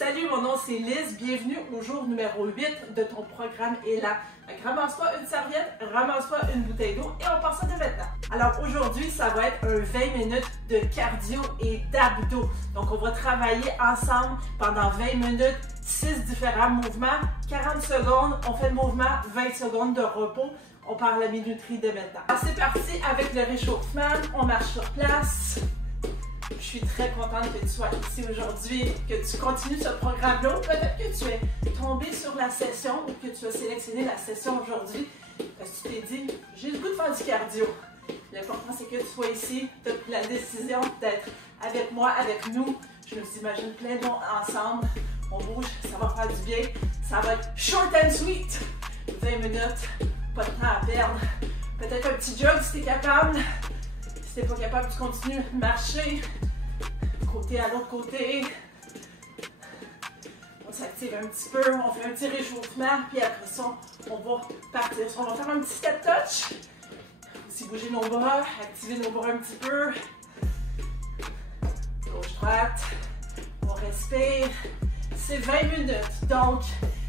Salut, mon nom c'est Liz, bienvenue au jour numéro 8 de ton programme ELA. Ramasse-toi une serviette, ramasse-toi une bouteille d'eau et on passe ça de maintenant. Alors aujourd'hui, ça va être un 20 minutes de cardio et d'abdos. Donc on va travailler ensemble pendant 20 minutes, 6 différents mouvements, 40 secondes, on fait le mouvement, 20 secondes de repos. On parle la minuterie de maintenant. Alors c'est parti avec le réchauffement, on marche sur place. Je suis très contente que tu sois ici aujourd'hui, que tu continues ce programme-là. Peut-être que tu es tombé sur la session ou que tu as sélectionné la session aujourd'hui parce que tu t'es dit, j'ai le goût de faire du cardio. L'important, c'est que tu sois ici, tu as pris la décision d'être avec moi, avec nous. Je nous imagine plein de monde ensemble. On bouge, ça va faire du bien. Ça va être short and sweet. 20 minutes, pas de temps à perdre. Peut-être un petit jog si tu es capable. Si tu n'es pas capable, tu continues de marcher. Côté à l'autre côté. On s'active un petit peu, on fait un petit réchauffement, puis après ça, on va partir. On va faire un petit step touch. Aussi bouger nos bras, activer nos bras un petit peu. Gauche-droite. On respire. C'est 20 minutes. Donc,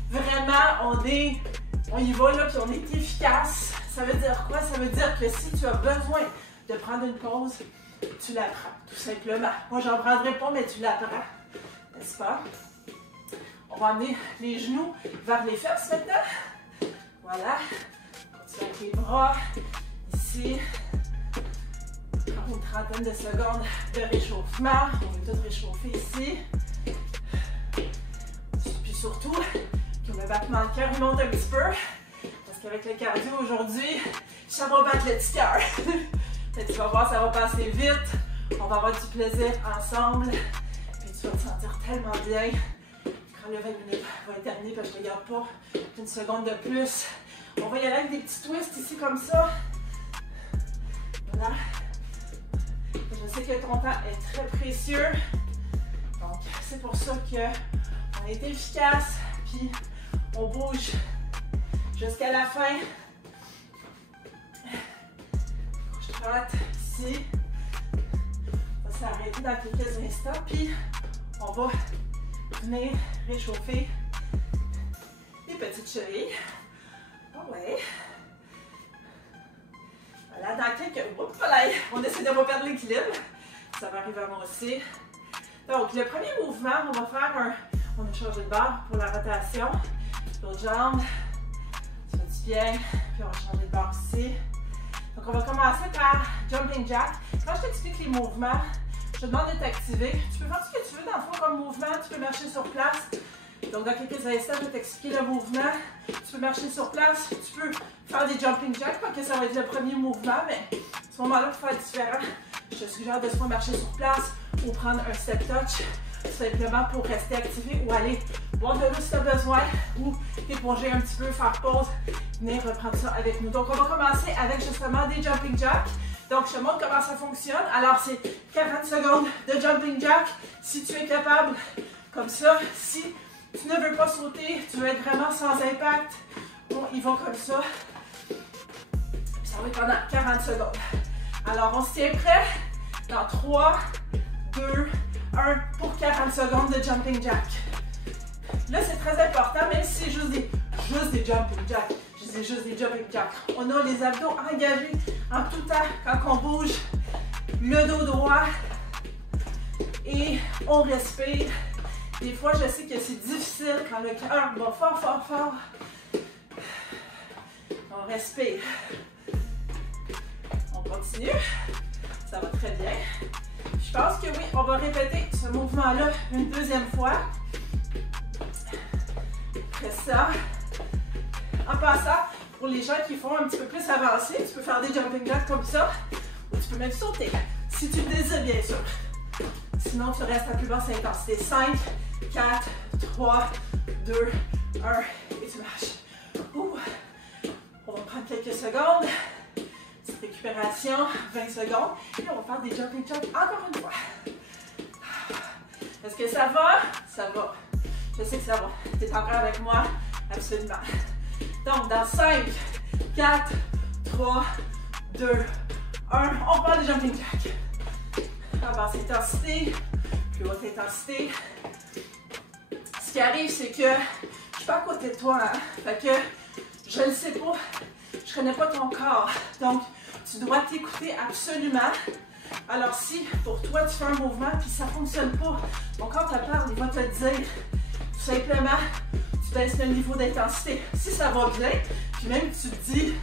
vraiment, on y va là, puis on est efficace. Ça veut dire quoi? Ça veut dire que si tu as besoin de prendre une pause, tu la prends, tout simplement. Moi, j'en prendrai pas, mais tu la prends, n'est-ce pas? On va amener les genoux vers les fesses maintenant. Voilà. Continue avec les bras. Ici. Encore une trentaine de secondes de réchauffement. On va tout réchauffer ici. Puis surtout, que le battement de cœur monte un petit peu. Parce qu'avec le cardio aujourd'hui, ça va battre le petit cœur. Tu vas voir, ça va passer vite. On va avoir du plaisir ensemble. Puis tu vas te sentir tellement bien. Quand le 20 minutes va être terminé, parce que je ne regarde pas une seconde de plus. On va y aller avec des petits twists ici comme ça. Voilà. Je sais que ton temps est très précieux. Donc, c'est pour ça qu'on est efficace. Puis, on bouge jusqu'à la fin. Droite, ici. On va s'arrêter dans quelques instants, puis on va venir réchauffer les petites chevilles. Oh ouais. Voilà, dans quelques... Oups, voilà, on essaie de ne pas perdre l'équilibre. Ça va arriver à moi aussi. Donc, le premier mouvement, on va faire un... On a changé de barre pour la rotation. L'autre jambe. Ça fait du bien. Puis on va changer de barre ici. Donc, on va commencer par Jumping Jack. Quand je t'explique les mouvements, je te demande de t'activer. Tu peux faire ce que tu veux dans le fond comme mouvement. Tu peux marcher sur place. Donc, dans quelques instants, je vais t'expliquer le mouvement. Tu peux marcher sur place. Tu peux faire des Jumping Jack, parce que ça va être le premier mouvement. Mais à ce moment-là, pour faire différent, je te suggère de soit marcher sur place ou prendre un step touch, tout simplement pour rester activé ou aller boire de l'eau si tu as besoin ou t'éponger un petit peu, faire pause, venir reprendre ça avec nous. Donc, on va commencer avec justement des Jumping Jack. Donc, je te montre comment ça fonctionne. Alors, c'est 40 secondes de Jumping Jack. Si tu es capable, comme ça. Si tu ne veux pas sauter, tu veux être vraiment sans impact, on y va comme ça. Ça va être pendant 40 secondes. Alors, on se tient prêt dans 3, 2, 1 pour 40 secondes de Jumping Jack. Là, c'est très important, même si c'est juste des Jumping Jack. Je dis juste des Jumping Jack. On a les abdos engagés en tout temps quand on bouge. Le dos droit. Et on respire. Des fois, je sais que c'est difficile quand le cœur va fort, fort, fort. On respire. On continue. Ça va très bien. Je pense que oui, on va répéter ce mouvement-là une deuxième fois. Après ça, en passant, pour les gens qui font un petit peu plus avancé, tu peux faire des jumping jacks comme ça, ou tu peux même sauter, si tu le désires bien sûr. Sinon, tu restes à plus basse intensité. 5, 4, 3, 2, 1, et tu lâches. Ouh. On va prendre quelques secondes. Petite récupération, 20 secondes. Et on va faire des jumping jacks encore une fois. Est-ce que ça va? Ça va. Je sais que ça va. Tu es encore avec moi? Absolument. Donc, dans 5, 4, 3, 2, 1, on part des jumping jacks. En basse intensité, plus haute intensité. arrive, c'est que je suis pas à côté de toi, hein? Fait que je ne sais pas, je connais pas ton corps. Donc, tu dois t'écouter absolument. Alors, si pour toi, tu fais un mouvement puis ça ne fonctionne pas, ton corps te parle, il va te dire tout simplement, tu baisses le niveau d'intensité. Si ça va bien, puis même tu te dis,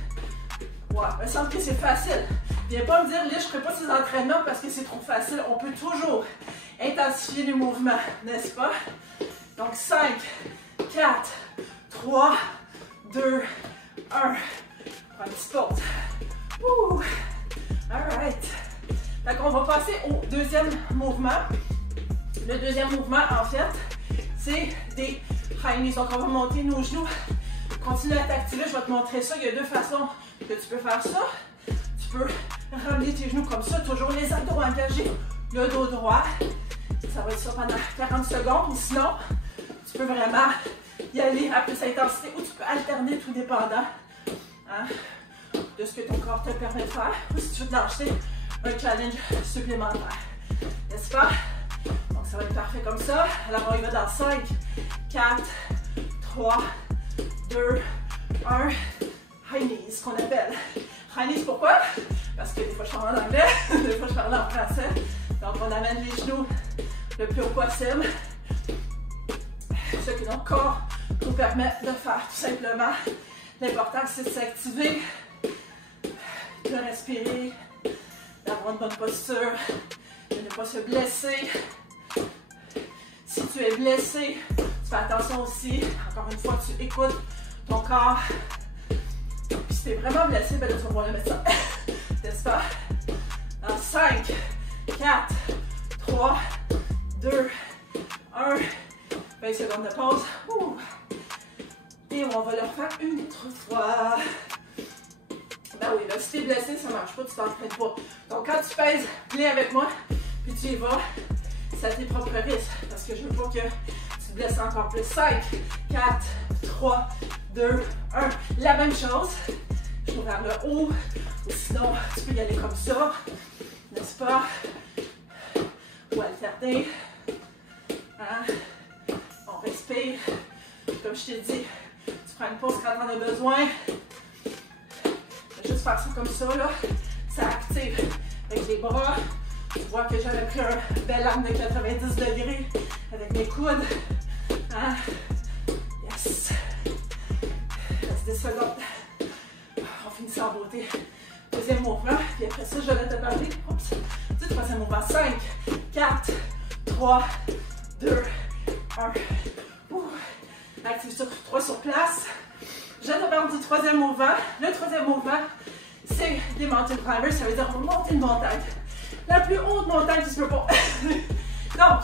ouais, il me semble que c'est facile. Viens pas me dire, là, je ne ferai pas ces entraînements parce que c'est trop facile. On peut toujours intensifier les mouvements, n'est-ce pas? Donc, 5, 4, 3, 2, 1. Prends une petite pause. Ouh! Alright. Fait qu'on va passer au deuxième mouvement. Le deuxième mouvement, en fait, c'est des high knees. Donc, on va monter nos genoux. Continue à t'activer. Je vais te montrer ça. Il y a deux façons que tu peux faire ça. Tu peux ramener tes genoux comme ça, toujours les abdos engagés, le dos droit. Ça va être ça pendant 40 secondes. Ou sinon, tu peux vraiment y aller à plus intensité ou tu peux alterner tout dépendant, hein, de ce que ton corps te permet de faire. Ou si tu veux te lancer un challenge supplémentaire. N'est-ce pas? Donc, ça va être parfait comme ça. Alors, on y va dans 5, 4, 3, 2, 1. High knees, ce qu'on appelle. High knees, pourquoi? Parce que des fois, je parle en anglais, des fois, je parle en français. Donc, on amène les genoux le plus haut possible. Ce que notre corps nous permet de faire, tout simplement. L'important, c'est de s'activer, de respirer, d'avoir une bonne posture, de ne pas se blesser. Si tu es blessé, tu fais attention aussi. Encore une fois, tu écoutes ton corps. Puis si tu es vraiment blessé, ben là, tu vas voir le médecin. N'est-ce pas? Dans 5, 4, 3, 2, 1. 20 secondes de pause. Ouh. Et on va le refaire une autre fois. Ben oui, là, si t'es blessé, ça ne marche pas, tu t'entraînes pas. Donc, quand tu pèses, viens avec moi, puis tu y vas, c'est à tes propres risques. Parce que je veux pas que tu te blesses encore plus. 5, 4, 3, 2, 1. La même chose. Je vais vers le haut. Ou sinon, tu peux y aller comme ça. N'est-ce pas? Ou alterner. Hein? On respire. Comme je t'ai dit, tu prends une pause quand tu en as besoin. Juste faire ça comme ça, là, ça active. Avec les bras, tu vois que j'avais pris un bel angle de 90 degrés avec mes coudes. Hein? Yes! Reste 10 secondes. On finit ça en beauté. Deuxième mouvement, puis après ça, je vais te parler. Oups. Du troisième mouvement. 5, 4, 3, 2, 1. Active sur 3 sur place. Je te parle du troisième mouvement. Le troisième mouvement, c'est des mountain climbers. Ça veut dire monter une montagne. La plus haute montagne qui se peut pas. Donc,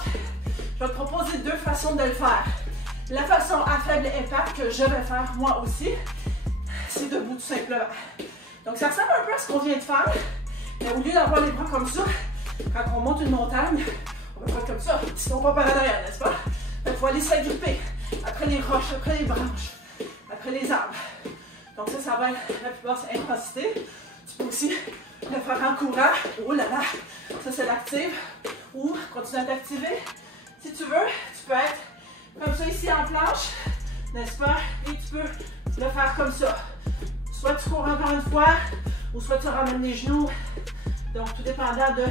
je vais te proposer deux façons de le faire. La façon à faible impact que je vais faire moi aussi, c'est debout tout simplement. Donc, ça ressemble un peu à ce qu'on vient de faire. Mais au lieu d'avoir les bras comme ça, quand on monte une montagne, on va faire comme ça. Sinon, pas par derrière, n'est-ce pas? Il faut aller s'agripper après les roches, après les branches, après les arbres. Donc ça va être la plus basse intensité. Tu peux aussi le faire en courant. Oh là là, ça c'est l'active. Ou continue à t'activer. Si tu veux, tu peux être comme ça ici en planche, n'est-ce pas? Et tu peux le faire comme ça. Soit tu cours encore une fois, ou soit tu ramènes les genoux. Donc tout dépendant de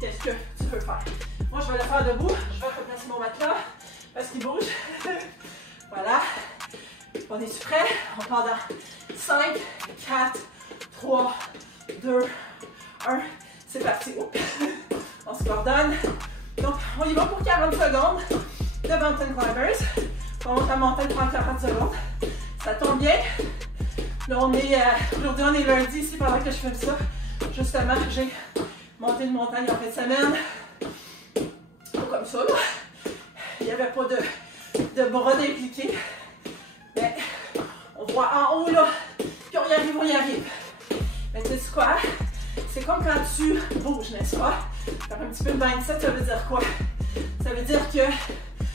qu'est-ce que tu veux faire. Moi je vais le faire debout. Je vais replacer mon matelas parce qu'il bouge. Voilà. On est-tu prêt? On part dans 5, 4, 3, 2, 1. C'est parti. Oups. On se coordonne. Donc, on y va pour 40 secondes de mountain climbers. On monte la montagne pendant 40 secondes. Ça tombe bien. Là, aujourd'hui, on est lundi ici pendant que je fais ça. Justement, j'ai monté une montagne en fin de semaine. Pas comme ça, là. Il n'y avait pas de bras impliqués. Mais on voit en haut, là, qu'on y arrive, on y arrive. Mais tu sais quoi? C'est comme quand tu bouges, n'est-ce pas? Faire un petit peu de mindset, ça veut dire quoi? Ça veut dire que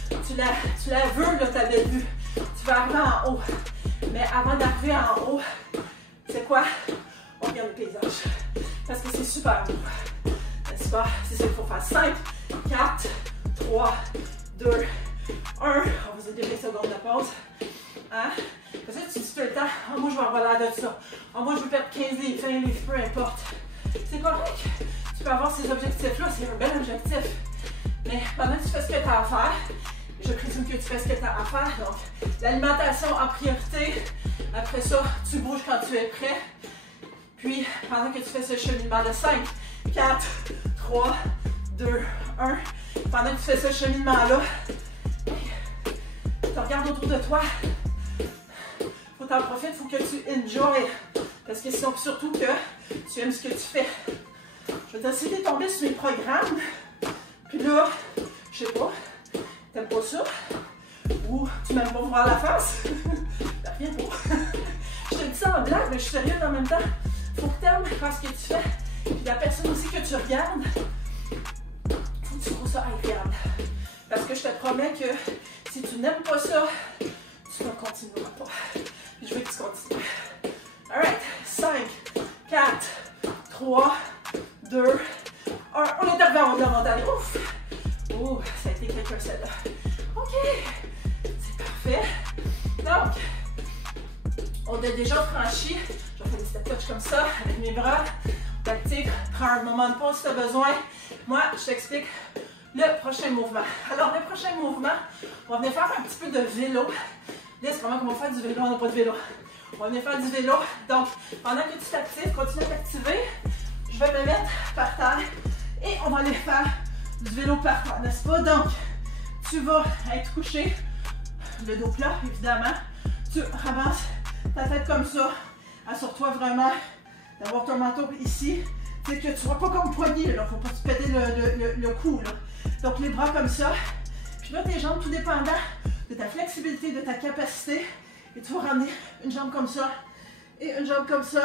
tu la veux, là, ta belle vue. Tu vas arriver en haut. Mais avant d'arriver en haut, c'est quoi? On regarde le paysage. Parce que c'est super beau. N'est-ce pas? C'est ça qu'il faut faire. 5, 4, 3, 2, 1. On faisait 2 secondes de pause. Hein? Parce que tu dis tout le temps, oh, moi je vais avoir l'air de ça. Oh, moi je veux perdre 15 livres, 20 livres, peu importe. C'est correct. Tu peux avoir ces objectifs-là, c'est un bel objectif. Mais pendant que tu fais ce que tu as à faire, je présume que tu fais ce que tu as à faire. Donc, l'alimentation en priorité. Après ça, tu bouges quand tu es prêt. Puis, pendant que tu fais ce cheminement de 5, 4, 3, 2, 1. Pendant que tu fais ce cheminement-là, tu regardes autour de toi. Faut t'en profiter, il faut que tu enjoy. Parce que sinon, surtout que tu aimes ce que tu fais. Je vais t'essayer de tomber sur mes programmes. Puis là, je sais pas, t'aimes pas ça? Ou tu m'aimes pas voir la face? Ben, rien pas. Je te dis ça en blague, mais je suis sérieuse en même temps. Faut que t'aimes faire ce que tu fais. Puis la personne aussi que tu regardes, faut que tu trouves ça agréable. Parce que je te promets que si tu n'aimes pas ça, tu ne continueras pas. Puis je veux que tu continues. Alright, 5, 4, 3, 2, 1. On est arrivé en haut de la montagne. Ouf! Oh, ça a été quelqu'un celle-là. OK, c'est parfait. Donc, on a déjà franchi. Je vais faire des step touch comme ça, avec mes bras. Tactique, prends un moment de pause si tu as besoin. Moi, je t'explique le prochain mouvement. Alors, le prochain mouvement, on va venir faire un petit peu de vélo. Là, c'est vraiment qu'on va faire du vélo, on n'a pas de vélo. On va venir faire du vélo. Donc, pendant que tu t'actives, continue à t'activer. Je vais me mettre par terre et on va aller faire du vélo par terre, n'est-ce pas? Donc, tu vas être couché, le dos plat, évidemment. Tu ramasses ta tête comme ça. Assure-toi vraiment d'avoir ton manteau ici. C'est que tu ne sois pas comme poignet, là. Il ne faut pas te péter le cou, là. Donc, les bras comme ça. Puis là, tes jambes, tout dépendant de ta flexibilité, de ta capacité. Et tu vas ramener une jambe comme ça et une jambe comme ça.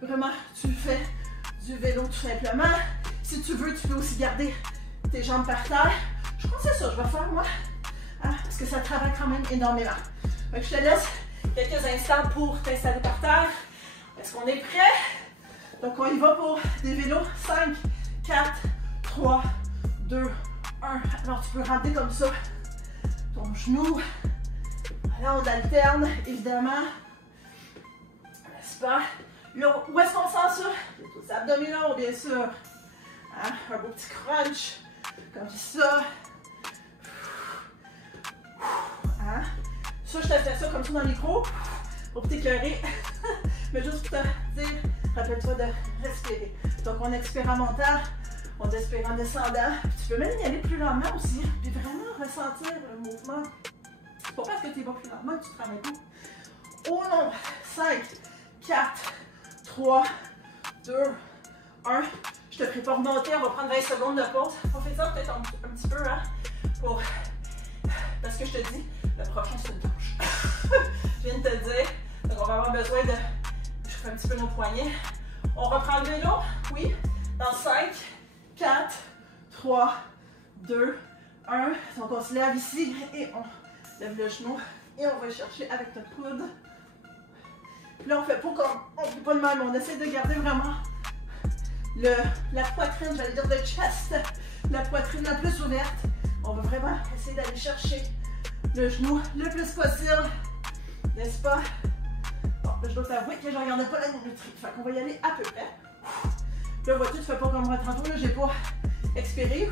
Vraiment, tu fais du vélo tout simplement. Si tu veux, tu peux aussi garder tes jambes par terre. Je crois que c'est ça que je vais faire, moi. Hein? Parce que ça travaille quand même énormément. Donc, je te laisse quelques instants pour t'installer par terre. Est-ce qu'on est prêt? Donc, on y va pour des vélos. 5, 4, 3, 2, 1. Alors, tu peux rentrer comme ça ton genou. Là, on alterne, évidemment. N'est-ce pas? Là, où est-ce qu'on sent ça? Les abdominaux, bien sûr. Hein? Un beau petit crunch. Comme ça. Hein? Ça, je te fais ça comme ça dans le micro. Pour t'écœurer. Mais juste pour te dire, rappelle-toi de respirer. Donc, on expire en montant, on expire en descendant. Tu peux même y aller plus lentement aussi. Puis vraiment ressentir le mouvement. C'est pas parce que tu vas plus lentement que tu te ramènes tout. Au nombre, 5, 4, 3, 2, 1. Je te prépare pour monter, on va prendre 20 secondes de pause. On fait ça peut-être un petit peu, hein, pour... Parce que je te dis, le prochain c'est une touche. Je viens de te dire. Donc on va avoir besoin de... Je fais un petit peu nos poignets. On reprend le vélo, oui. Dans 5, 4, 3, 2, 1. Donc on se lève ici et on lève le genou. Et on va chercher avec notre coude. Puis là on fait pas comme... On fait pas le même. On essaie de garder vraiment la poitrine, j'allais dire le chest. La poitrine la plus ouverte. On va vraiment essayer d'aller chercher le genou le plus possible. N'est-ce pas? Bon, je dois t'avouer que je ne regardais pas la minuterie. Fait qu'on va y aller à peu près. Là, vois-tu, tu fais pas comme moi tantôt. Là, j'ai pas expiré.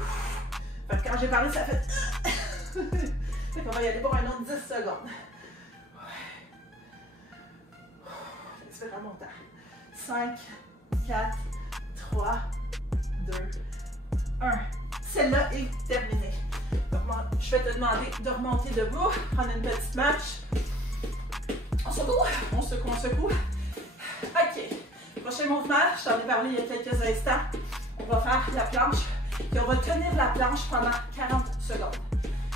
Fait que quand j'ai parlé, ça fait... Fait qu'on va y aller pour un autre 10 secondes. Expire en montant. 5, 4, 3, 2, 1. Celle-là est terminée. Donc, je vais te demander de remonter debout, prendre une petite marche. On secoue, on secoue, on secoue. OK. Prochain mouvement, je t'en ai parlé il y a quelques instants. On va faire la planche. Et on va tenir la planche pendant 40 secondes.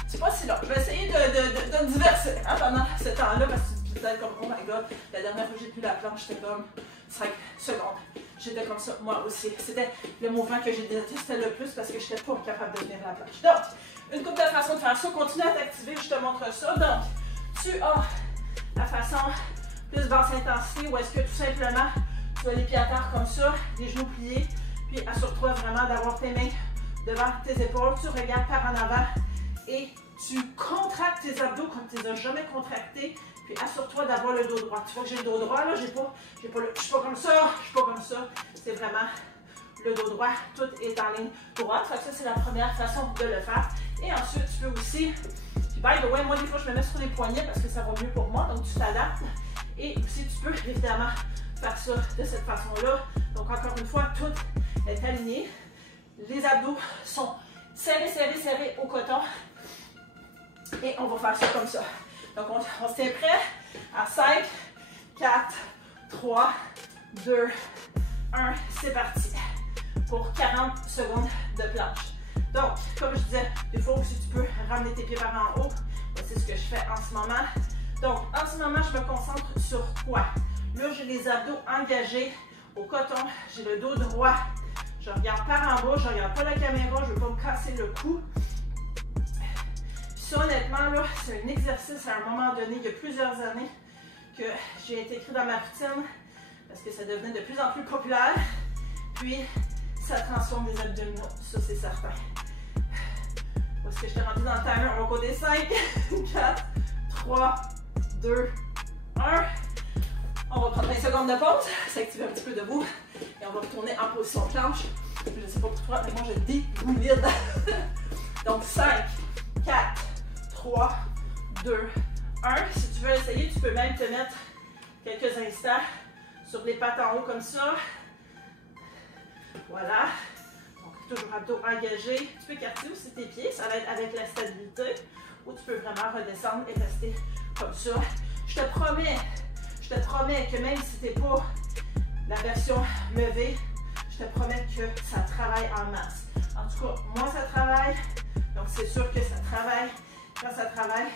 C'est pas si long. Je vais essayer de diverser pendant ce temps-là parce que tu te dis peut-être comme, oh my god, la dernière fois que j'ai tenu la planche, c'était comme 5 secondes. J'étais comme ça, moi aussi. C'était le mouvement que j'ai détesté le plus parce que je n'étais pas capable de tenir la planche. Donc, une couple de façons de faire ça. Continue à t'activer, je te montre ça. Donc, tu as la façon plus basse intensité ou est-ce que tout simplement, tu as les pieds à terre comme ça, les genoux pliés, puis assure-toi vraiment d'avoir tes mains devant tes épaules. Tu regardes par en avant et tu contractes tes abdos comme tu les as jamais contractés. Puis assure-toi d'avoir le dos droit. Tu vois que j'ai le dos droit, là, je suis pas comme ça, je suis pas comme ça. C'est vraiment le dos droit, tout est en ligne droite. Ça, c'est la première façon de le faire. Et ensuite, tu peux aussi, puis by the way, moi des fois je me mets sur les poignets parce que ça va mieux pour moi, donc tu t'adaptes. Et aussi, tu peux évidemment faire ça de cette façon-là. Donc encore une fois, tout est aligné. Les abdos sont serrés, serrés, serrés au coton. Et on va faire ça comme ça. Donc, on se tient prêt à 5, 4, 3, 2, 1. C'est parti pour 40 secondes de planche. Donc, comme je disais, des fois aussi tu peux ramener tes pieds par en haut. C'est ce que je fais en ce moment. Donc, en ce moment, je me concentre sur quoi? Là, j'ai les abdos engagés au coton. J'ai le dos droit. Je regarde par en bas. Je ne regarde pas la caméra. Je ne veux pas me casser le cou. Ça, honnêtement, là, c'est un exercice à un moment donné, il y a plusieurs années, que j'ai intégré dans ma routine parce que ça devenait de plus en plus populaire. Puis, ça transforme les abdominaux, ça c'est certain. Où est-ce que je t'ai rendu dans le timer? On va compter 5, 4, 3, 2, 1. On va prendre 20 secondes de pause, s'activer un petit peu debout et on va retourner en position planche. Je ne sais pas pour toi, mais moi je dégouline. Donc 5, 4, 3, 2, 1. Si tu veux essayer, tu peux même te mettre quelques instants sur les pattes en haut comme ça. Voilà. Donc, toujours abdos engagés. Tu peux écarter aussi tes pieds, ça va être avec la stabilité. Ou tu peux vraiment redescendre et rester comme ça. Je te promets que même si tu n'es pas la version levée, je te promets que ça travaille en masse. En tout cas, moi ça travaille. Donc, c'est sûr que ça travaille. Quand ça travaille,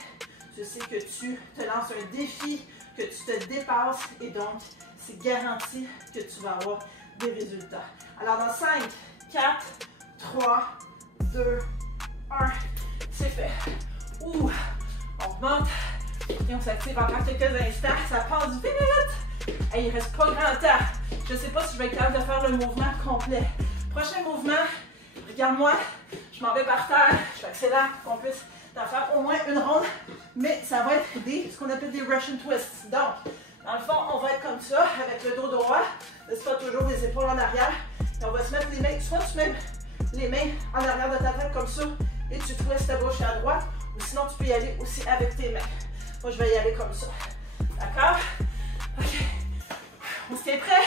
tu sais que tu te lances un défi, que tu te dépasses et donc, c'est garanti que tu vas avoir des résultats. Alors, dans 5, 4, 3, 2, 1, c'est fait. Ouh, on remonte et on s'active encore quelques instants. Ça passe vite. Et il ne reste pas grand temps. Je ne sais pas si je vais être capable de faire le mouvement complet. Prochain mouvement, regarde-moi. Je m'en vais par terre. Je accélère pour qu'on puisse en faire au moins une ronde. Mais ça va être ce qu'on appelle des Russian twists. Donc, dans le fond, on va être comme ça, avec le dos droit. Laisse pas toujours les épaules en arrière. Et on va se mettre les mains, soit tu mets les mains en arrière de ta tête comme ça, et tu twistes à gauche et à droite. Ou sinon, tu peux y aller aussi avec tes mains. Moi, je vais y aller comme ça. D'accord? OK. On se tient prêt?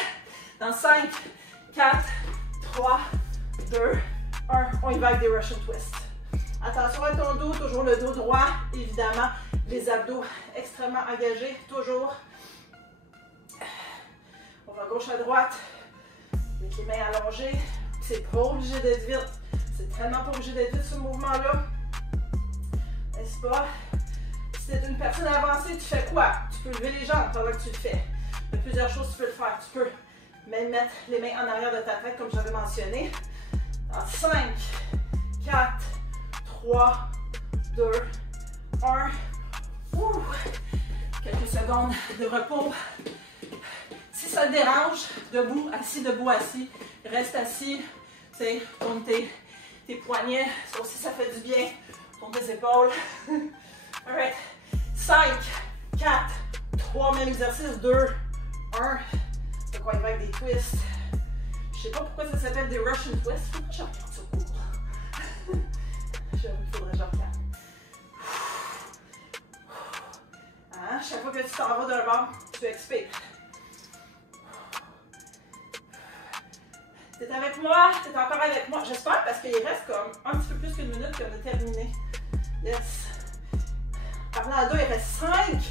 Dans 5, 4, 3, 2, 1. On y va avec des Russian twists. Attention à ton dos, toujours le dos droit, évidemment. Les abdos extrêmement engagés, toujours. On va gauche à droite, avec les mains allongées. C'est pas obligé d'être vite. C'est tellement pas obligé d'être vite ce mouvement-là. N'est-ce pas? Si tu es une personne avancée, tu fais quoi? Tu peux lever les jambes pendant que tu le fais. Il y a plusieurs choses que tu peux le faire. Tu peux même mettre les mains en arrière de ta tête, comme j'avais mentionné. Dans 5, 4, 3, 2, 1. Ouh. Quelques secondes de repos. Si ça te dérange, debout, assis, reste assis. Tu sais, tourne tes poignets. Ça aussi, ça fait du bien. Tourne tes épaules. Alright. 5, 4, 3, même exercice. 2, 1. Donc, on y va avec des twists. Je sais pas pourquoi ça s'appelle des Russian twists. Faut que je regarde ça court. J'avoue qu'il faudrait que je regarde. Hein? Chaque fois que tu t'en vas d'un bord, tu expires. Tu es avec moi? Tu es encore avec moi? J'espère parce qu'il reste comme un petit peu plus qu'une minute qu'on a terminé. Yes. Arnaldo, il reste 5,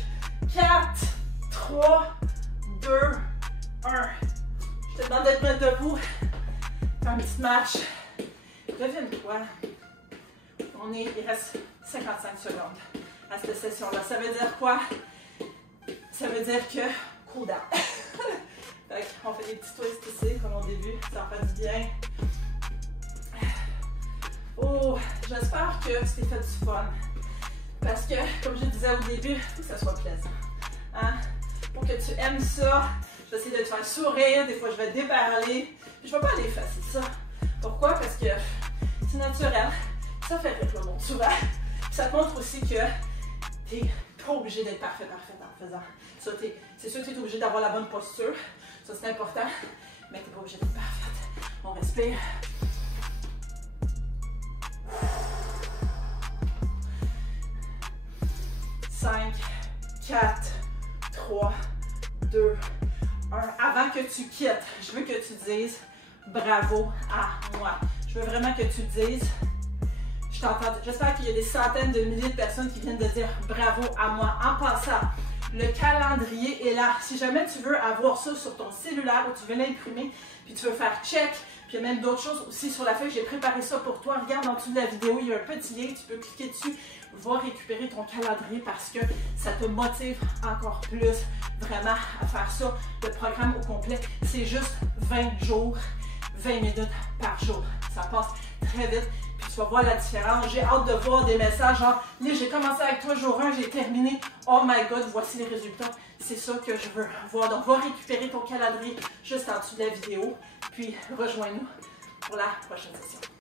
4, 3, 2, 1. Je te demande d'être mettre debout. Un petit match. Devine quoi? Il reste 55 secondes à cette session-là. Ça veut dire quoi? Ça veut dire que cool down. On fait des petits twists ici, comme au début. Ça en fait du bien. Oh, j'espère que c'était fait du fun. Parce que, comme je disais au début, il faut que ça soit plaisant. Hein? Pour que tu aimes ça, je vais essayer de te faire sourire. Des fois, je vais déparler. Puis je ne vais pas aller effacer ça. Pourquoi? Parce que c'est naturel. Ça fait rire le monde souvent. Ça ça te montre aussi que tu n'es pas obligé d'être parfait en faisant ça. C'est sûr que tu es obligé d'avoir la bonne posture, ça c'est important, mais tu n'es pas obligé d'être parfaite. On respire. Cinq, 4, 3, 2, 1. Avant que tu quittes, je veux que tu dises bravo à moi. Je veux vraiment que tu dises, je t'entends, j'espère qu'il y a des centaines de milliers de personnes qui viennent de dire bravo à moi. En passant, le calendrier est là. Si jamais tu veux avoir ça sur ton cellulaire ou tu veux l'imprimer, puis tu veux faire check, puis il y a même d'autres choses aussi sur la feuille, j'ai préparé ça pour toi. Regarde en dessous de la vidéo, il y a un petit lien, tu peux cliquer dessus, va récupérer ton calendrier parce que ça te motive encore plus vraiment à faire ça. Le programme au complet, c'est juste 20 jours, 20 minutes par jour. Ça passe très vite. Puis tu vas voir la différence. J'ai hâte de voir des messages genre, j'ai commencé avec toi jour 1, j'ai terminé. Oh my god, voici les résultats. C'est ça que je veux voir. Donc, va récupérer ton calendrier juste en dessous de la vidéo. Puis, rejoins-nous pour la prochaine session.